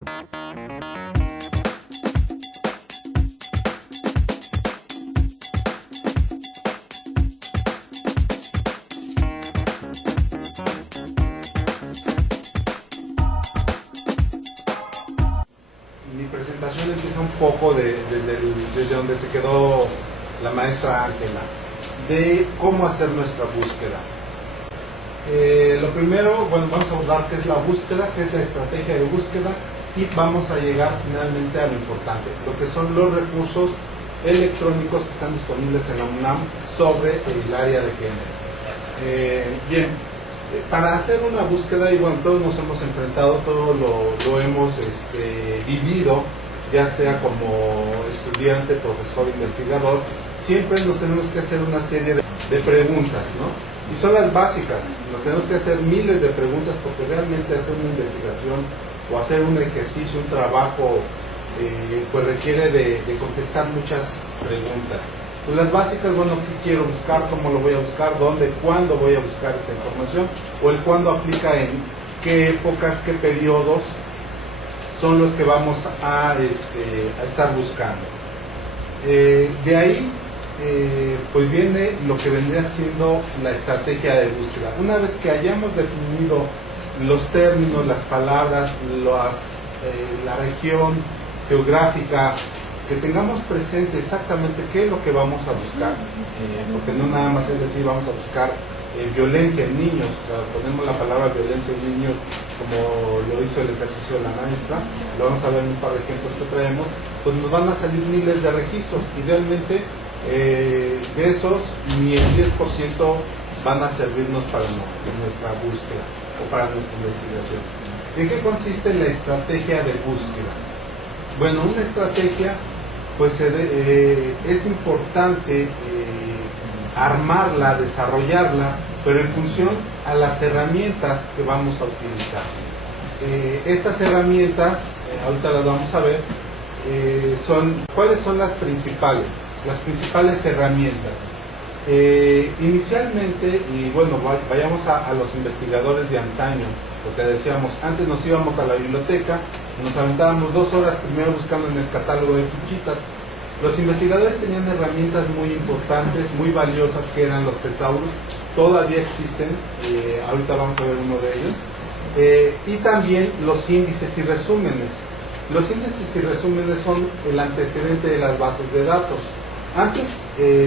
Mi presentación empieza un poco desde donde se quedó la maestra Ángela, de cómo hacer nuestra búsqueda. Lo primero, bueno, vamos a abordar qué es la búsqueda, qué es la estrategia de búsqueda, y vamos a llegar finalmente a lo importante, lo que son los recursos electrónicos que están disponibles en la UNAM sobre el área de género. Bien, para hacer una búsqueda, y bueno, todos nos hemos enfrentado, todos lo hemos vivido, ya sea como estudiante, profesor, investigador, siempre nos tenemos que hacer una serie de preguntas, ¿no? Y son las básicas, nos tenemos que hacer miles de preguntas porque realmente hacer una investigación o hacer un ejercicio, un trabajo, pues requiere de contestar muchas preguntas. Pues las básicas, bueno, ¿qué quiero buscar? ¿Cómo lo voy a buscar? ¿Dónde? ¿Cuándo voy a buscar esta información? O el cuándo aplica en qué épocas, qué periodos son los que vamos a estar buscando. De ahí, pues viene lo que vendría siendo la estrategia de búsqueda. Una vez que hayamos definido los términos, las palabras, la región geográfica, que tengamos presente exactamente qué es lo que vamos a buscar, porque no nada más es decir vamos a buscar violencia en niños, o sea, ponemos la palabra violencia en niños como lo hizo el ejercicio de la maestra, lo vamos a ver en un par de ejemplos que traemos, pues nos van a salir miles de registros y realmente de esos ni el 10% van a servirnos para nuestra búsqueda o para nuestra investigación. ¿En qué consiste la estrategia de búsqueda? Bueno, una estrategia, pues es importante armarla, desarrollarla, pero en función a las herramientas que vamos a utilizar. Estas herramientas, ahorita las vamos a ver, ¿cuáles son las principales herramientas? Inicialmente, y bueno, vayamos a los investigadores de antaño, porque decíamos, antes nos íbamos a la biblioteca, nos aventábamos 2 horas primero buscando en el catálogo de fichitas. Los investigadores tenían herramientas muy importantes, muy valiosas, que eran los tesauros, todavía existen, ahorita vamos a ver uno de ellos, y también los índices y resúmenes. Los índices y resúmenes son el antecedente de las bases de datos. Antes,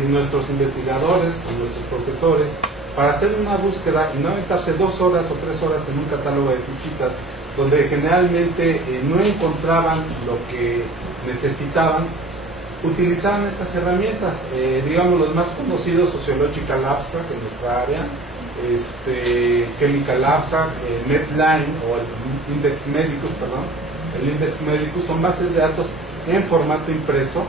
nuestros investigadores, nuestros profesores, para hacer una búsqueda y no aventarse 2 horas o 3 horas en un catálogo de fichitas, donde generalmente no encontraban lo que necesitaban, utilizaban estas herramientas, digamos los más conocidos, Sociological Abstract en nuestra área, Chemical Abstract, Medline o el Index Medicus, el Index Medicus, son bases de datos en formato impreso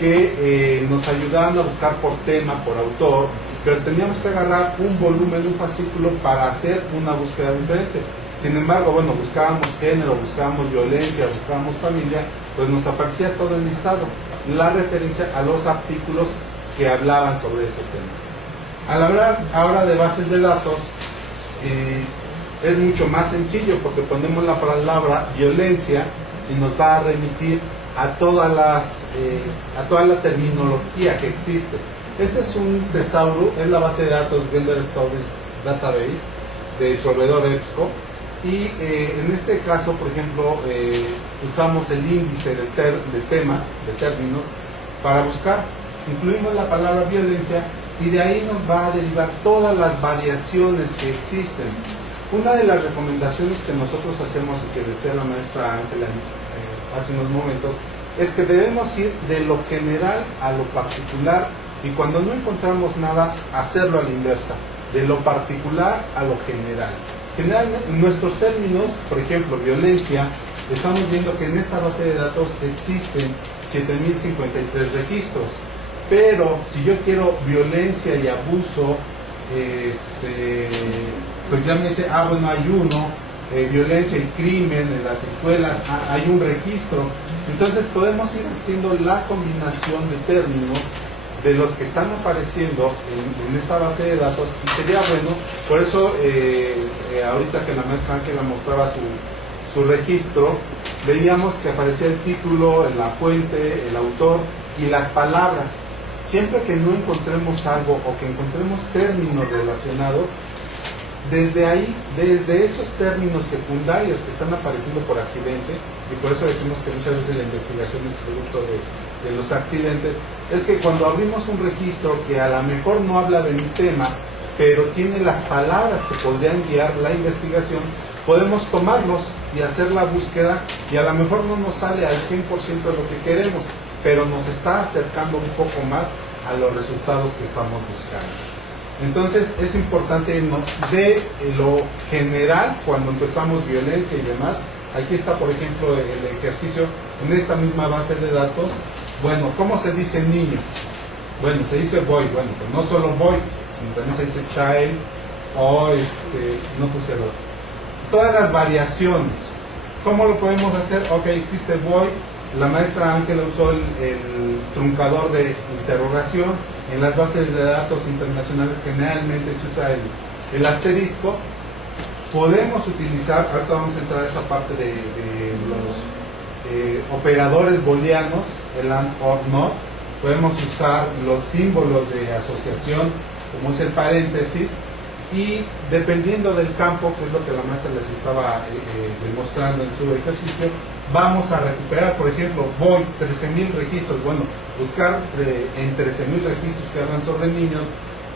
que nos ayudaban a buscar por tema, por autor, pero teníamos que agarrar un volumen, un fascículo para hacer una búsqueda diferente. Sin embargo, bueno, buscábamos género, buscábamos violencia, buscábamos familia, pues nos aparecía todo enlistado, la referencia a los artículos que hablaban sobre ese tema. Al hablar ahora de bases de datos, es mucho más sencillo porque ponemos la palabra violencia y nos va a remitir a toda la terminología que existe. Este es un tesauro, es la base de datos Gender Studies Database del proveedor EBSCO. Y en este caso, por ejemplo, usamos el índice de temas, de términos, para buscar. Incluimos la palabra violencia y de ahí nos va a derivar todas las variaciones que existen. Una de las recomendaciones que nosotros hacemos y que decía la maestra Ángela hace unos momentos, es que debemos ir de lo general a lo particular y cuando no encontramos nada, hacerlo a la inversa, de lo particular a lo general. Generalmente, en nuestros términos, por ejemplo, violencia, estamos viendo que en esta base de datos existen 7.053 registros, pero si yo quiero violencia y abuso, pues ya me dice, bueno, hay uno, violencia y crimen en las escuelas, hay un registro. Entonces podemos ir haciendo la combinación de términos de los que están apareciendo en esta base de datos, y sería bueno, por eso ahorita que la maestra Ángela mostraba su registro, veíamos que aparecía el título, la fuente, el autor y las palabras. Siempre que no encontremos algo o que encontremos términos relacionados, desde ahí, desde esos términos secundarios que están apareciendo por accidente, y por eso decimos que muchas veces la investigación es producto de los accidentes, es que cuando abrimos un registro que a lo mejor no habla de mi tema, pero tiene las palabras que podrían guiar la investigación, podemos tomarlos y hacer la búsqueda, y a lo mejor no nos sale al 100% de lo que queremos, pero nos está acercando un poco más a los resultados que estamos buscando. Entonces es importante irnos de lo general cuando empezamos violencia y demás. Aquí está, por ejemplo, el ejercicio en esta misma base de datos. Bueno, ¿cómo se dice niño? Bueno, se dice boy. Bueno, pues no solo boy, sino también se dice child o no puse el otro. Todas las variaciones. ¿Cómo lo podemos hacer? Ok, existe boy. La maestra Ángela usó el truncador de interrogación. En las bases de datos internacionales generalmente se usa el asterisco. Podemos utilizar, ahorita vamos a entrar a esa parte de los operadores booleanos, el and, or, not. Podemos usar los símbolos de asociación, como es el paréntesis, y dependiendo del campo, que es lo que la maestra les estaba demostrando en su ejercicio, vamos a recuperar, por ejemplo, voy 13.000 registros. Bueno, buscar en 13.000 registros que hablan sobre niños,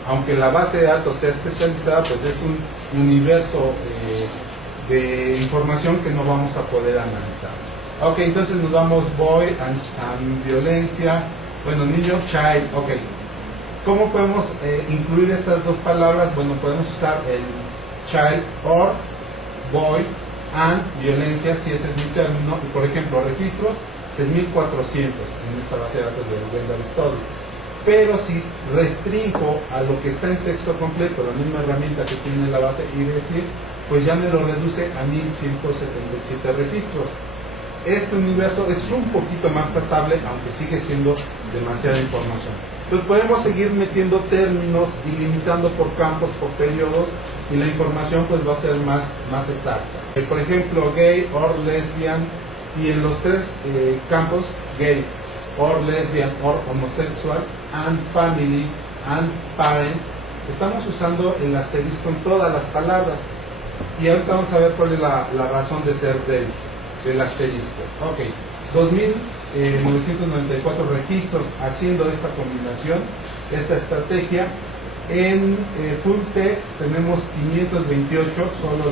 aunque la base de datos sea especializada, pues es un universo de información que no vamos a poder analizar. Ok, entonces nos vamos boy and violencia, bueno, niño, child, ok. ¿Cómo podemos incluir estas dos palabras? Bueno, podemos usar el child or boy and violencia, si ese es mi término, y por ejemplo, registros 6.400 en esta base de datos de Vendor Studies. Pero si restringo a lo que está en texto completo, la misma herramienta que tiene la base, y decir, pues ya me lo reduce a 1.177 registros. Este universo es un poquito más tratable, aunque sigue siendo demasiada información. Entonces podemos seguir metiendo términos y limitando por campos, por periodos, y la información pues va a ser más exacta. Por ejemplo, gay or lesbian, y en los tres campos, gay or lesbian or homosexual, and family, and parent, estamos usando el asterisco en todas las palabras. Y ahorita vamos a ver cuál es la razón de ser del asterisco. Ok, 2.994 registros haciendo esta combinación, esta estrategia. En full text tenemos 528, solo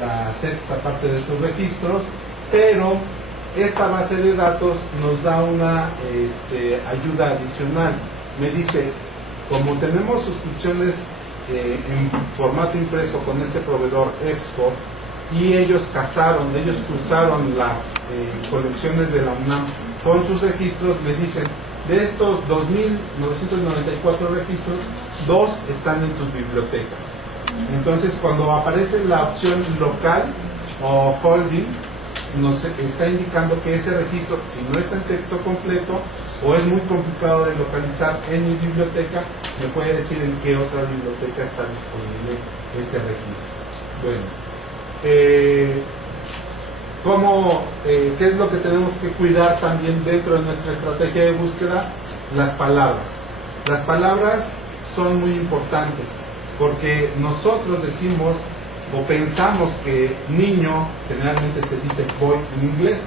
la sexta parte de estos registros, pero esta base de datos nos da una ayuda adicional. Me dice, como tenemos suscripciones en formato impreso con este proveedor Expo, y ellos cruzaron las colecciones de la UNAM con sus registros, me dicen, de estos 2.994 registros, 2 están en tus bibliotecas. Entonces, cuando aparece la opción local o holding, nos está indicando que ese registro, si no está en texto completo o es muy complicado de localizar en mi biblioteca, me puede decir en qué otra biblioteca está disponible ese registro. Bueno, ¿qué es lo que tenemos que cuidar también dentro de nuestra estrategia de búsqueda? Las palabras. Las palabras son muy importantes porque nosotros decimos o pensamos que niño generalmente se dice boy en inglés,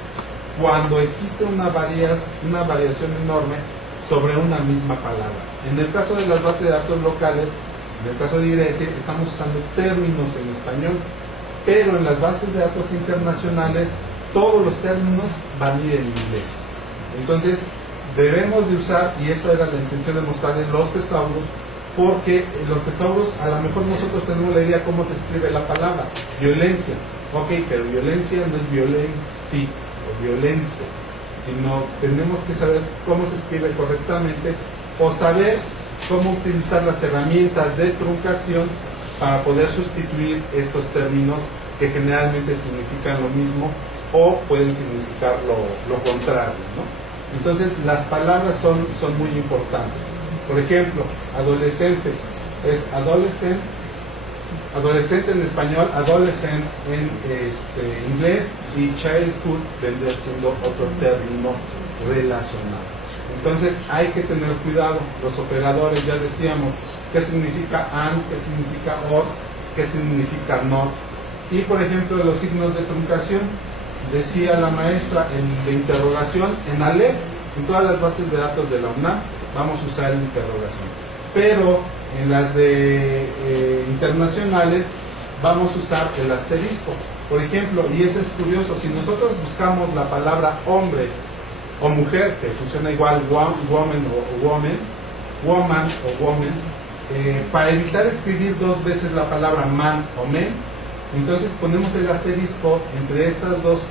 cuando existe una variación enorme sobre una misma palabra. En el caso de las bases de datos locales, en el caso de IRESE, estamos usando términos en español, pero en las bases de datos internacionales todos los términos van a ir en inglés. Entonces debemos de usar, y esa era la intención de mostrarles los tesauros, porque los tesauros, a lo mejor nosotros tenemos la idea cómo se escribe la palabra violencia, ok, pero violencia no es violenci o violencia, sino tenemos que saber cómo se escribe correctamente o saber cómo utilizar las herramientas de truncación para poder sustituir estos términos que generalmente significan lo mismo o pueden significar lo contrario, ¿no? Entonces las palabras son muy importantes. Por ejemplo, adolescente es adolescent Adolescente en español, adolescent en inglés, y childhood vendría siendo otro término relacionado. Entonces hay que tener cuidado. Los operadores, ya decíamos, qué significa and, qué significa or, qué significa not. Y por ejemplo, los signos de truncación, decía la maestra de interrogación, en Aleph, en todas las bases de datos de la UNAM, vamos a usar la interrogación. Pero en las de internacionales, vamos a usar el asterisco. Por ejemplo, y eso es curioso, si nosotros buscamos la palabra hombre o mujer, que funciona igual, woman o woman, para evitar escribir dos veces la palabra man o men, entonces ponemos el asterisco entre estas dos,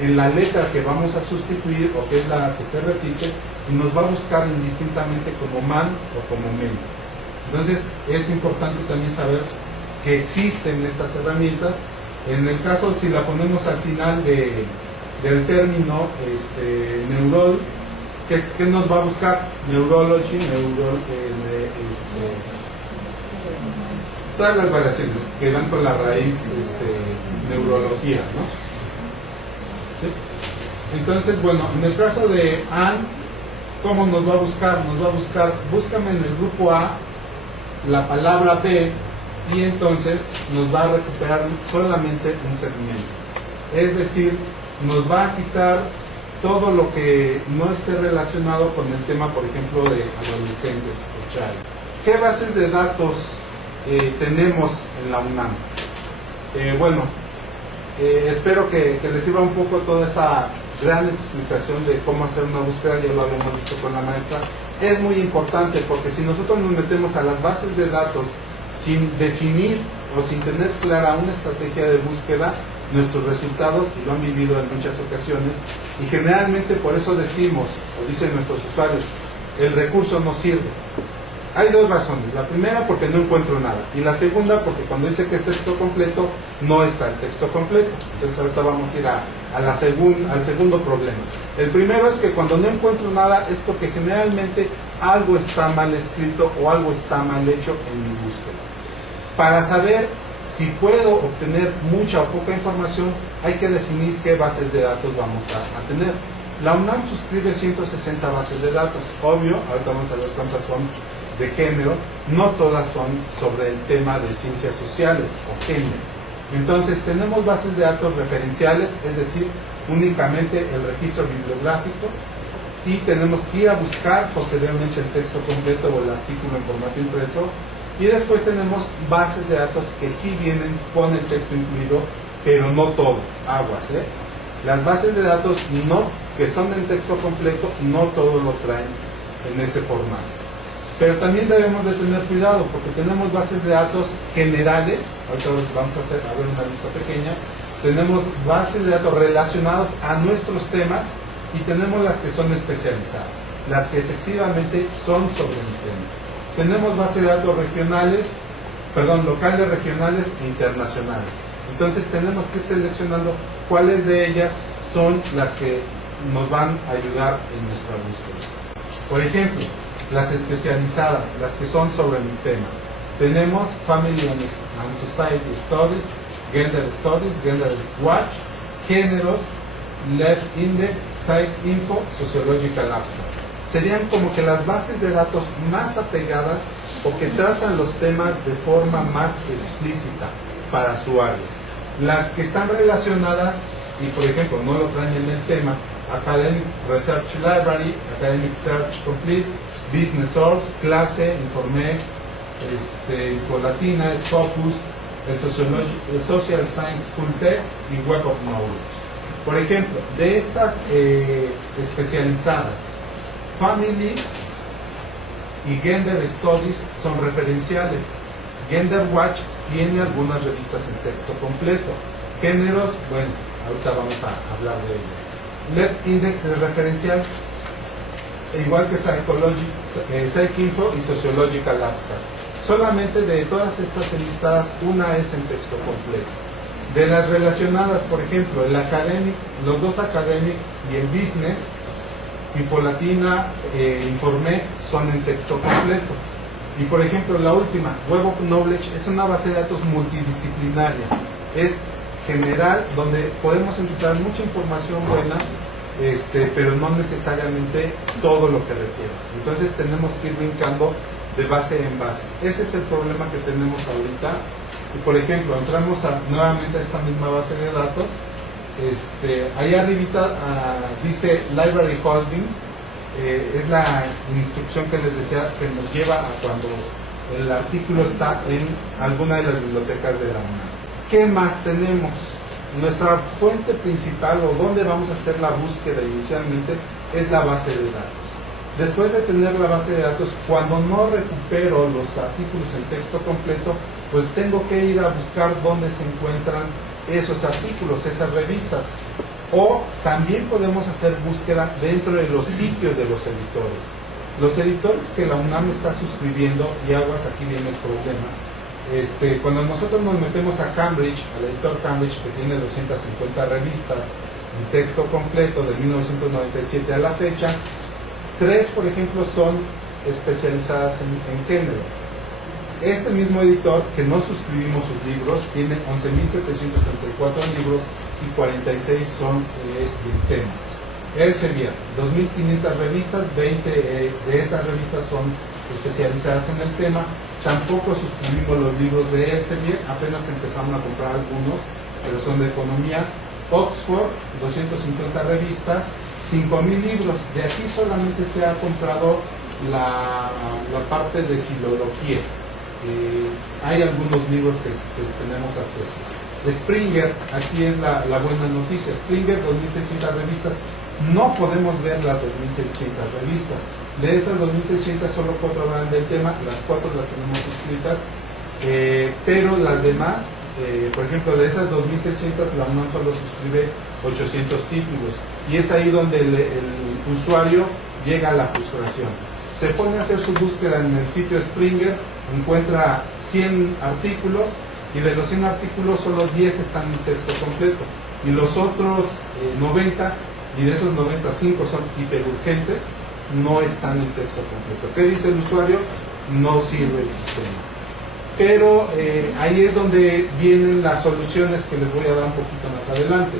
en la letra que vamos a sustituir o que es la que se repite, y nos va a buscar indistintamente como man o como men. Entonces es importante también saber que existen estas herramientas. En el caso, si la ponemos al final del término neurol, ¿qué nos va a buscar? Neurology, todas las variaciones que dan con la raíz neurología, ¿no? ¿Sí? Entonces, bueno, en el caso de AND, ¿cómo nos va a buscar? Nos va a buscar, búscame en el grupo A la palabra B, y entonces nos va a recuperar solamente un segmento. Es decir, nos va a quitar todo lo que no esté relacionado con el tema, por ejemplo, de adolescentes o child. ¿Qué bases de datos tenemos en la UNAM? Espero que les sirva un poco toda esa gran explicación de cómo hacer una búsqueda. Ya lo habíamos visto con la maestra. Es muy importante, porque si nosotros nos metemos a las bases de datos sin definir o sin tener clara una estrategia de búsqueda, nuestros resultados, y lo han vivido en muchas ocasiones, y generalmente por eso decimos, o dicen nuestros usuarios, el recurso no sirve. Hay dos razones. La primera, porque no encuentro nada, y la segunda, porque cuando dice que es texto completo, no está el texto completo. Entonces ahorita vamos a ir al segundo problema. El primero es que cuando no encuentro nada es porque generalmente algo está mal escrito o algo está mal hecho en mi búsqueda. Para saber si puedo obtener mucha o poca información, hay que definir qué bases de datos vamos a tener. La UNAM suscribe 160 bases de datos. Obvio, ahorita vamos a ver cuántas son de género. No todas son sobre el tema de ciencias sociales o género. Entonces tenemos bases de datos referenciales, es decir, únicamente el registro bibliográfico, y tenemos que ir a buscar posteriormente el texto completo o el artículo en formato impreso. Y después tenemos bases de datos que sí vienen con el texto incluido, pero no todo, aguas, Las bases de datos que son en texto completo, no todo lo traen en ese formato. Pero también debemos de tener cuidado, porque tenemos bases de datos generales. Ahorita vamos a ver una lista pequeña. Tenemos bases de datos relacionadas a nuestros temas, y tenemos las que son especializadas, las que efectivamente son sobre el tema. Tenemos bases de datos locales, regionales e internacionales. Entonces tenemos que ir seleccionando cuáles de ellas son las que nos van a ayudar en nuestra búsqueda. Por ejemplo, las especializadas, las que son sobre mi tema. Tenemos Family and Society Studies, Gender Watch, Géneros, Left Index, Site Info, Sociological Abstract. Serían como que las bases de datos más apegadas o que tratan los temas de forma más explícita para su área. Las que están relacionadas y, por ejemplo, no lo traen en el tema: Academic Research Library, Academic Search Complete, Business Source, Clase, Informex, Infolatina, Scopus, el Social Science Full Text y Web of Knowledge. Por ejemplo, de estas especializadas, Family y Gender Studies son referenciales. Gender Watch tiene algunas revistas en texto completo. Géneros, bueno, ahorita vamos a hablar de ellas. Left Index es referencial, igual que PsycInfo y Sociological Abstract. Solamente de todas estas enlistadas, una es en texto completo. De las relacionadas, por ejemplo, el Academic, los dos Academic y el Business, Infolatina, Informe, son en texto completo. Y por ejemplo, la última, Web of Knowledge, es una base de datos multidisciplinaria. Es general, donde podemos encontrar mucha información buena, pero no necesariamente todo lo que requiere. Entonces tenemos que ir brincando de base en base. Ese es el problema que tenemos ahorita. Y por ejemplo, entramos nuevamente a esta misma base de datos. Ahí arribita dice Library Holdings. Es la instrucción que les decía, que nos lleva a cuando el artículo está en alguna de las bibliotecas de la UNAM. ¿Qué más tenemos? Nuestra fuente principal, o donde vamos a hacer la búsqueda inicialmente, es la base de datos. Después de tener la base de datos, cuando no recupero los artículos en texto completo, pues tengo que ir a buscar dónde se encuentran esos artículos, esas revistas. O también podemos hacer búsqueda dentro de los sitios de los editores. Los editores que la UNAM está suscribiendo, y aguas, aquí viene el problema. Cuando nosotros nos metemos a Cambridge, al editor Cambridge, que tiene 250 revistas en texto completo de 1997 a la fecha, 3, por ejemplo, son especializadas en género. Este mismo editor, que no suscribimos sus libros, tiene 11.734 libros y 46 son del tema. Elsevier, 2.500 revistas, 20 de esas revistas son especializadas en el tema. Tampoco suscribimos los libros de Elsevier, apenas empezamos a comprar algunos, pero son de economía. Oxford, 250 revistas, 5.000 libros. De aquí solamente se ha comprado la parte de filología. Hay algunos libros que tenemos acceso. Springer, aquí es la buena noticia. Springer, 2.600 revistas. No podemos ver las 2.600 revistas. De esas 2.600, solo 4 hablan del tema, las 4 las tenemos suscritas, pero las demás, por ejemplo, de esas 2.600, la UNAM solo suscribe 800 títulos. Y es ahí donde el usuario llega a la frustración. Se pone a hacer su búsqueda en el sitio Springer, encuentra 100 artículos, y de los 100 artículos solo 10 están en texto completo. Y los otros 90, y de esos 95 son hiperurgentes, no están en texto completo. ¿Qué dice el usuario? No sirve el sistema. Pero ahí es donde vienen las soluciones que les voy a dar un poquito más adelante.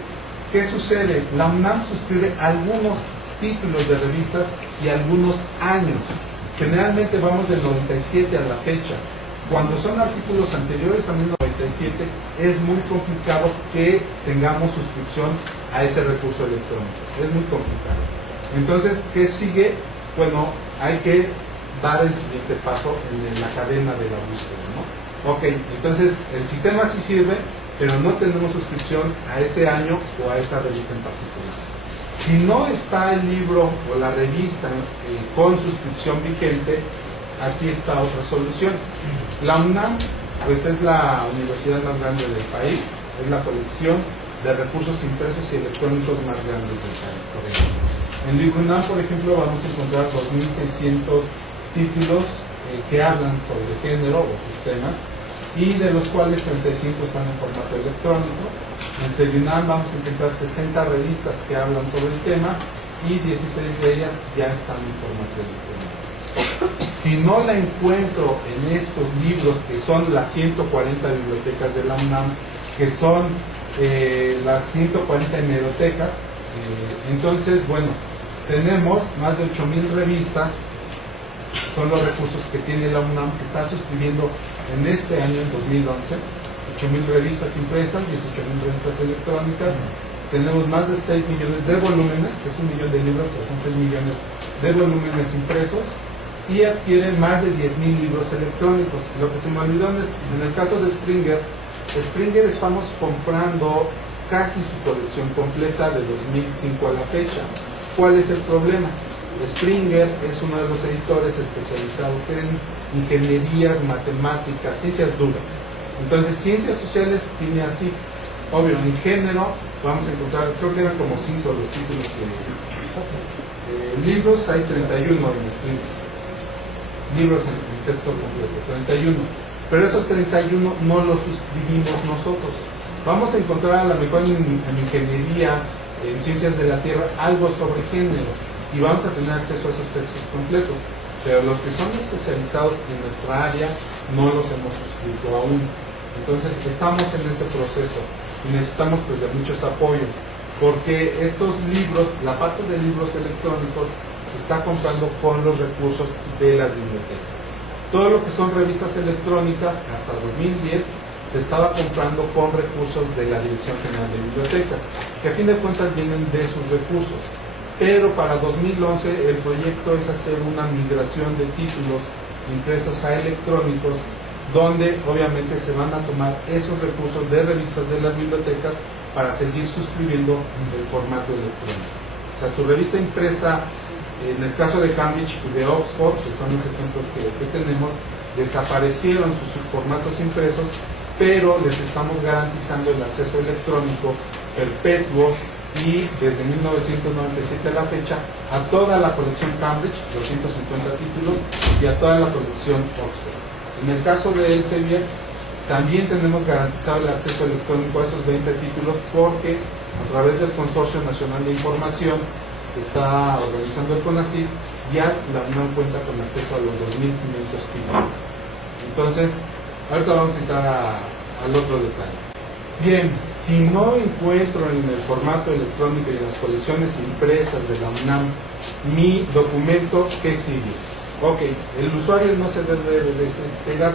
¿Qué sucede? La UNAM suscribe algunos títulos de revistas y algunos años. Generalmente vamos del 97 a la fecha. Cuando son artículos anteriores a 1997, es muy complicado que tengamos suscripción a ese recurso electrónico. Es muy complicado. Entonces, ¿qué sigue? Bueno, hay que dar el siguiente paso en la cadena de la búsqueda, ¿no? Ok, entonces el sistema sí sirve, pero no tenemos suscripción a ese año o a esa revista en particular. Si no está el libro o la revista con suscripción vigente, aquí está otra solución. La UNAM, pues, es la universidad más grande del país, es la colección de recursos impresos y electrónicos más grandes del país, por ejemplo. En LibroUNAM, por ejemplo, vamos a encontrar 2.600 títulos que hablan sobre género o sus temas, y de los cuales 35 están en formato electrónico. En CELIUNAM vamos a encontrar 60 revistas que hablan sobre el tema, y 16 de ellas ya están en formato electrónico. Si no la encuentro en estos libros, que son las 140 bibliotecas de la UNAM, que son las 140 hemerotecas, entonces, bueno, tenemos más de 8.000 revistas, son los recursos que tiene la UNAM, que está suscribiendo en este año, en 2011, 8.000 revistas impresas, 18.000 revistas electrónicas. Tenemos más de 6 millones de volúmenes, que es 1 millón de libros, pero son 6 millones de volúmenes impresos, y adquieren más de 10.000 libros electrónicos. Lo que se me olvidó en el caso de Springer estamos comprando casi su colección completa de 2005 a la fecha. ¿Cuál es el problema? Springer es uno de los editores especializados en ingenierías, matemáticas, ciencias duras. Entonces, ciencias sociales tiene así. Obvio, en género vamos a encontrar, creo que eran como 5 los títulos que libros hay 31 en Springer. Libros en texto completo, 31. Pero esos 31 no los suscribimos nosotros. Vamos a encontrar a lo mejor en ingeniería, en ciencias de la tierra, algo sobre género, y vamos a tener acceso a esos textos completos. pero los que son especializados en nuestra área no los hemos suscrito aún. Entonces estamos en ese proceso y necesitamos pues de muchos apoyos, porque estos libros, la parte de libros electrónicos se está comprando con los recursos de las bibliotecas. Todo lo que son revistas electrónicas hasta 2010 se estaba comprando con recursos de la Dirección General de Bibliotecas, que a fin de cuentas vienen de sus recursos. Pero para 2011 el proyecto es hacer una migración de títulos impresos a electrónicos, donde obviamente se van a tomar esos recursos de revistas de las bibliotecas para seguir suscribiendo el formato electrónico. O sea, su revista impresa, en el caso de Cambridge y de Oxford, que son los ejemplos que tenemos, desaparecieron sus formatos impresos, pero les estamos garantizando el acceso electrónico perpetuo y desde 1997 a la fecha a toda la colección Cambridge, 250 títulos, y a toda la colección Oxford. En el caso de Elsevier, también tenemos garantizado el acceso electrónico a esos 20 títulos, porque a través del Consorcio Nacional de Información que está organizando el CONACYT, ya la UNAM cuenta con acceso a los 2.500 títulos. Entonces, ahorita vamos a entrar al otro detalle. Bien, si no encuentro en el formato electrónico y en las colecciones impresas de la UNAM mi documento, ¿qué sigue? Ok, el usuario no se debe desesperar.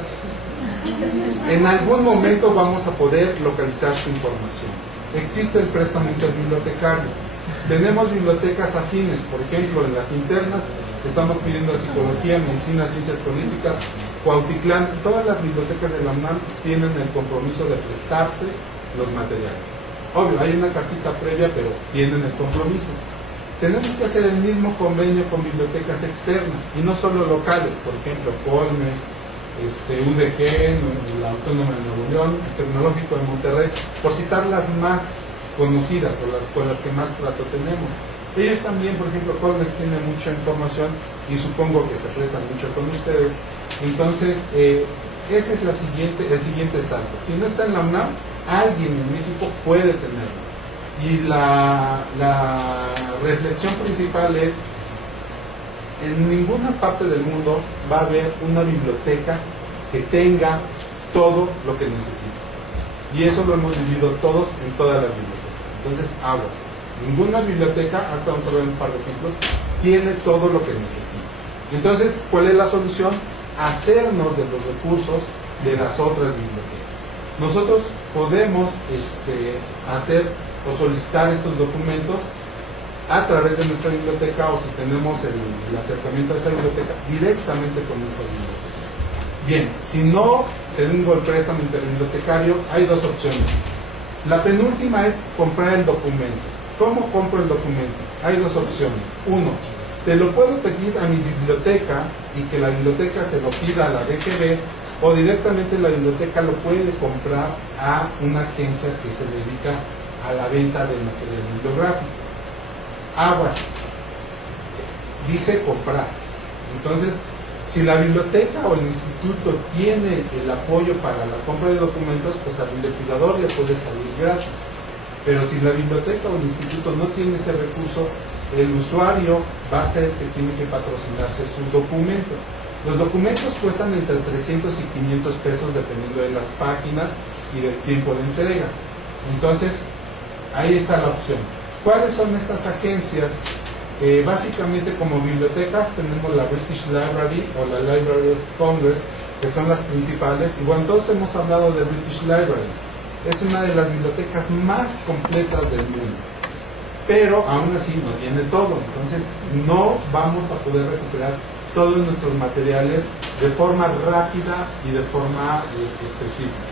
En algún momento vamos a poder localizar su información. Existe el préstamo interbibliotecario. Tenemos bibliotecas afines, por ejemplo, en las internas estamos pidiendo psicología, medicina, ciencias políticas, Cuautitlán. Todas las bibliotecas de la UNAM tienen el compromiso de prestarse los materiales. Obvio, hay una cartita previa, pero tienen el compromiso. Tenemos que hacer el mismo convenio con bibliotecas externas, y no solo locales, por ejemplo, Colmex, UDG, la Autónoma de Nuevo León, el Tecnológico de Monterrey, por citar las más conocidas o las con las que más trato tenemos. Ellos también, por ejemplo, Colmex tiene mucha información y supongo que se prestan mucho con ustedes. Entonces, ese es el siguiente salto. Si no está en la UNAM, alguien en México puede tenerlo. Y la reflexión principal es: en ninguna parte del mundo va a haber una biblioteca que tenga todo lo que necesita. Y eso lo hemos vivido todos en todas las bibliotecas. Entonces, aguas. Ninguna biblioteca, ahorita vamos a ver un par de ejemplos, tiene todo lo que necesita. Entonces, ¿cuál es la solución? Hacernos de los recursos de las otras bibliotecas. Nosotros podemos hacer o solicitar estos documentos a través de nuestra biblioteca, o si tenemos el acercamiento a esa biblioteca, directamente con esa biblioteca. Bien, si no tengo el préstamo interbibliotecario, hay dos opciones. La penúltima es comprar el documento. ¿Cómo compro el documento? Hay dos opciones. Uno, se lo puedo pedir a mi biblioteca y que la biblioteca se lo pida a la DGB, o directamente la biblioteca lo puede comprar a una agencia que se dedica a la venta de material bibliográfico. Aguas, dice comprar. Entonces, si la biblioteca o el instituto tiene el apoyo para la compra de documentos, pues al investigador le puede salir gratis. Pero si la biblioteca o el instituto no tiene ese recurso, el usuario va a ser el que tiene que patrocinarse su documento. Los documentos cuestan entre 300 y 500 pesos dependiendo de las páginas y del tiempo de entrega. Entonces, ahí está la opción. ¿Cuáles son estas agencias? Básicamente, como bibliotecas tenemos la British Library o la Library of Congress, que son las principales. Y bueno, todos hemos hablado de British Library. Es una de las bibliotecas más completas del mundo, pero aún así no tiene todo. Entonces no vamos a poder recuperar todos nuestros materiales de forma rápida y de forma específica.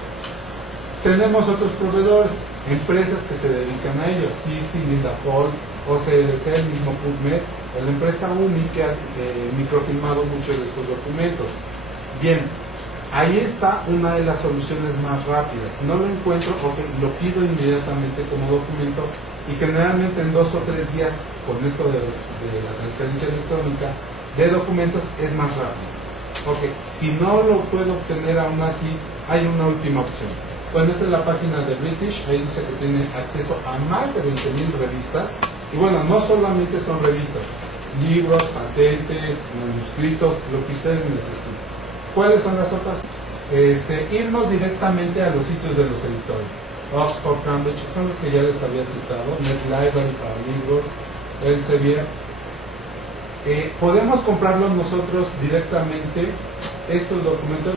Tenemos otros proveedores, empresas que se dedican a ellos: SISTI, Lindapol, OCLC, el mismo PubMed, o la empresa UNI, que ha microfilmado muchos de estos documentos. Bien, ahí está una de las soluciones más rápidas. Si no lo encuentro, lo pido inmediatamente como documento, y generalmente en 2 o 3 días, con esto de la transferencia electrónica de documentos, es más rápido. Si no lo puedo obtener aún así, hay una última opción. Bueno, esta es la página de British. Ahí dice que tiene acceso a más de 20,000 revistas. Y bueno, no solamente son revistas, libros, patentes, manuscritos, lo que ustedes necesiten. ¿Cuáles son las otras? Irnos directamente a los sitios de los editores. Oxford, Cambridge, son los que ya les había citado, NetLibrary para libros, Elsevier. Podemos comprarlos nosotros directamente, estos documentos,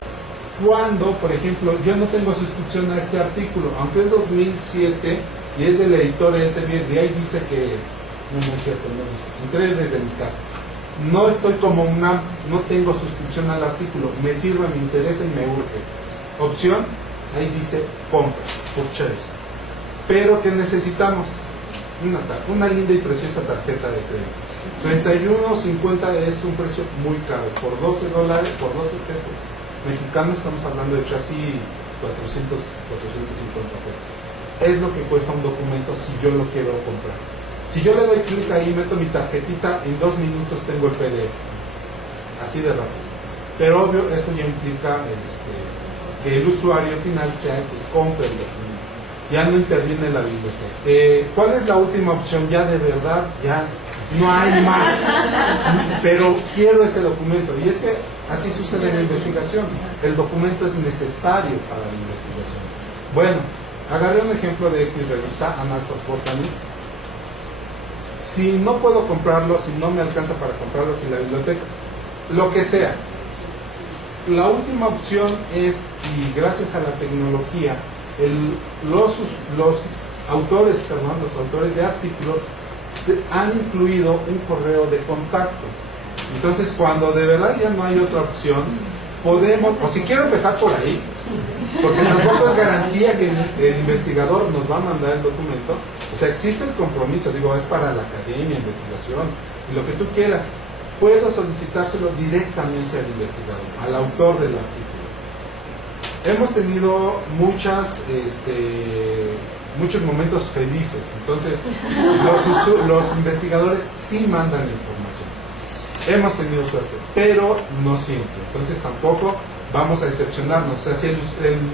cuando, por ejemplo, yo no tengo suscripción a este artículo, aunque es 2007 y es del editor Elsevier, y ahí dice que, no es cierto, no dice, entré desde mi casa. No estoy como no tengo suscripción al artículo, me sirve, me interesa y me urge. Opción, ahí dice compra, purchase. Pero ¿qué necesitamos? Una linda y preciosa tarjeta de crédito. $31.50 es un precio muy caro. Por $12, por 12 pesos mexicanos estamos hablando de casi 450 pesos. Es lo que cuesta un documento si yo lo quiero comprar. Si yo le doy clic ahí, meto mi tarjetita, en 2 minutos tengo el PDF. Así de rápido. Pero obvio, esto ya implica que el usuario final sea el que compre el documento. Ya no interviene la biblioteca. ¿Cuál es la última opción? Ya de verdad, ya no hay más. Pero quiero ese documento. Y es que así sucede en la investigación. El documento es necesario para la investigación. Bueno, agarré un ejemplo de X revista, Annals of Botany. Si no puedo comprarlo, si no me alcanza para comprarlo en la biblioteca, lo que sea, la última opción es, y gracias a la tecnología, los autores de artículos han incluido un correo de contacto. Entonces, cuando de verdad ya no hay otra opción, podemos, o si quiero empezar por ahí, porque tampoco es garantía que el investigador nos va a mandar el documento. O sea, existe el compromiso, digo, es para la academia, investigación, y lo que tú quieras. Puedo solicitárselo directamente al investigador, al autor del artículo. Hemos tenido muchos momentos felices, entonces los investigadores sí mandan la información. Hemos tenido suerte, pero no siempre. Entonces tampoco vamos a decepcionarnos. O sea, si el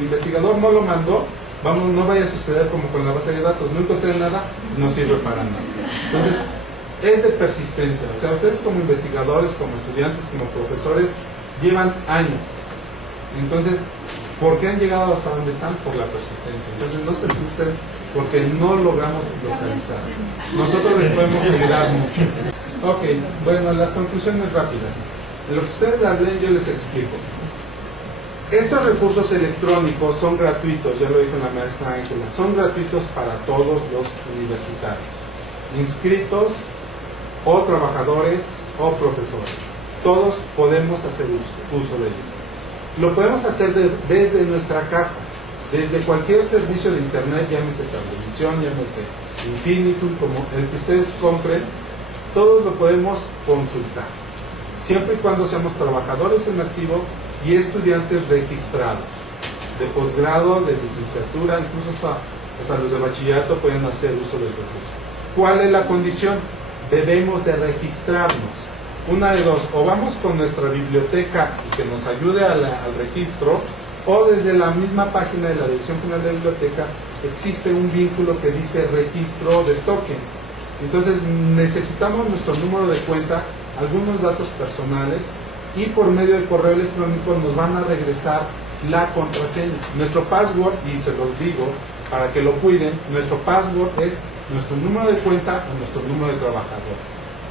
investigador no lo mandó, no vaya a suceder como con la base de datos, no encontré nada, no sirve para nada. Entonces, es de persistencia. O sea, ustedes como investigadores, como estudiantes, como profesores, llevan años. Entonces, ¿por qué han llegado hasta donde están? Por la persistencia. Entonces, no se frustren porque no logramos localizar. Nosotros les podemos ayudar mucho. Ok, bueno, las conclusiones rápidas. En lo que ustedes las leen, yo les explico. Estos recursos electrónicos son gratuitos, ya lo dijo la maestra Ángela, son gratuitos para todos los universitarios, inscritos o trabajadores o profesores. Todos podemos hacer uso de ellos. Lo podemos hacer desde nuestra casa, desde cualquier servicio de internet, llámese televisión, llámese Infinitum, como el que ustedes compren, todos lo podemos consultar, siempre y cuando seamos trabajadores en activo y estudiantes registrados, de posgrado, de licenciatura, incluso hasta los de bachillerato pueden hacer uso del recurso. ¿Cuál es la condición? Debemos de registrarnos. Una de dos, o vamos con nuestra biblioteca y que nos ayude al registro, o desde la misma página de la Dirección General de Bibliotecas existe un vínculo que dice registro de token. Entonces necesitamos nuestro número de cuenta, algunos datos personales, y por medio del correo electrónico nos van a regresar la contraseña. Nuestro password, y se los digo para que lo cuiden, nuestro password es nuestro número de cuenta o nuestro número de trabajador.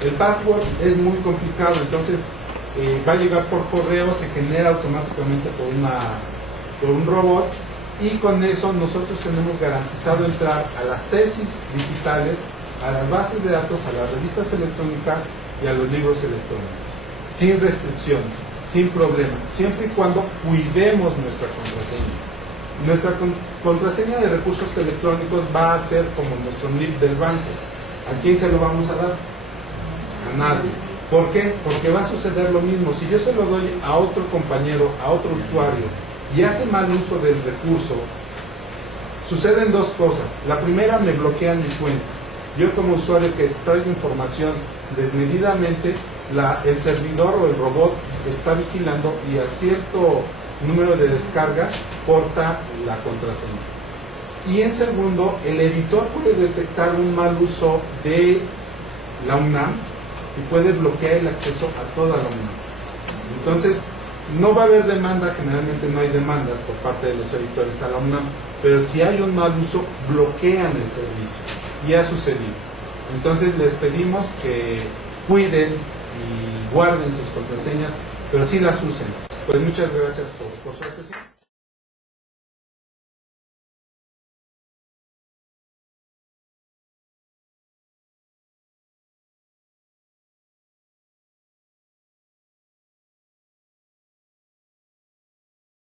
El password es muy complicado, entonces va a llegar por correo, se genera automáticamente por un robot, y con eso nosotros tenemos garantizado entrar a las tesis digitales, a las bases de datos, a las revistas electrónicas y a los libros electrónicos, sin restricción, sin problema, siempre y cuando cuidemos nuestra contraseña. Nuestra contraseña de recursos electrónicos va a ser como nuestro NIP del banco. ¿A quién se lo vamos a dar? A nadie. ¿Por qué? Porque va a suceder lo mismo. Si yo se lo doy a otro compañero, a otro usuario, y hace mal uso del recurso, suceden dos cosas. La primera, me bloquean mi cuenta. Yo como usuario que extraigo información desmedidamente, el servidor o el robot está vigilando y a cierto número de descargas corta la contraseña. Y en segundo, el editor puede detectar un mal uso de la UNAM y puede bloquear el acceso a toda la UNAM. Entonces, no va a haber demanda, generalmente no hay demandas por parte de los editores a la UNAM, pero si hay un mal uso, bloquean el servicio, y ha sucedido. Entonces les pedimos que cuiden y guarden sus contraseñas, pero sí las usen. Pues muchas gracias por su atención.